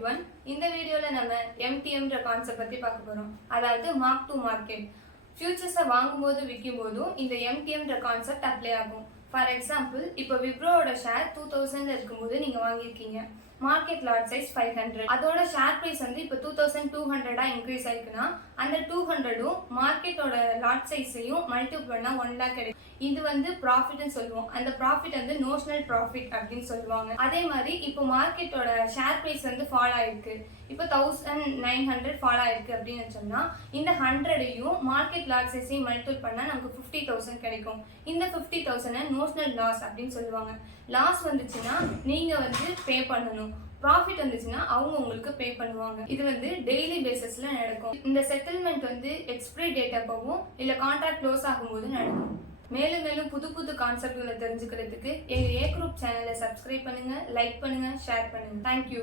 everyone. இந்த வீடியோல நம்ம MTMன்ற கான்செப்ட் பத்தி பார்க்க போறோம். அதாவது மார்க் டு மார்க்கெட். ஃபியூச்சர்ஸை வாங்கும்போது விற்கும்போதும் இந்த MTMன்ற கான்செப்ட் அப்ளை ஆகும். ஃபார் எக்ஸாம்பிள் இப்போ விப்ரோவோட ஷேர் 2000 இருக்கும்போது நீங்க வாங்கியிருக்கீங்க. Market lot size 500. அதோட ஷேர் பிரைஸ் வந்து இப்போ 2200 இன்க்ரீஸ் ஆயிருக்குன்னா அந்த 200ம் மார்க்கெட்டோட லாட் சைஸையும் மல்டிபிள் பண்ணா 1 lakh கிடைக்கும். இது வந்து ப்ராஃபிட்னு சொல்லுவோம். அந்த ப்ராஃபிட் வந்து நோஷனல் ப்ராஃபிட் அப்படின்னு சொல்லுவாங்க. அதே மாதிரி இப்போ மார்க்கெட்டோட ஷேர் பிரைஸ் வந்து ஃபால் ஆயிருக்கு. இப்போ 1900 ஃபால் ஆயிருக்கு அப்படின்னு சொன்னா இந்த 100ஐயும் மார்க்கெட் லாட் சைஸையும் மல்டிபிள் பண்ணா நமக்கு 50,000 கிடைக்கும். இந்த 50,000 நோஷனல் லாஸ் அப்படின்னு சொல்லுவாங்க. லாஸ் வந்துச்சுன்னா நீங்க வந்து பே பண்ணணும். ப்ராஃபிட் வந்துச்சுன்னா அவங்க உங்களுக்கு பே பண்ணுவாங்க. இது வந்து டெய்லி பேசிஸ்ல நடக்கும். இந்த செட்டில்மெண்ட் வந்து எக்ஸ்பிரி டேட் அப்பவும் இல்ல கான்ட்ராக்ட் க்ளோஸ் ஆகும்போது நடக்கும். மேலும் மேலும் புது புது கான்செப்ட்களை தெரிஞ்சுக்கிறதுக்கு எங்க ஏ குரூப் சேனலை சப்ஸ்கிரைப் பண்ணுங்க, லைக் பண்ணுங்க, ஷேர் பண்ணுங்க. தேங்க்யூ.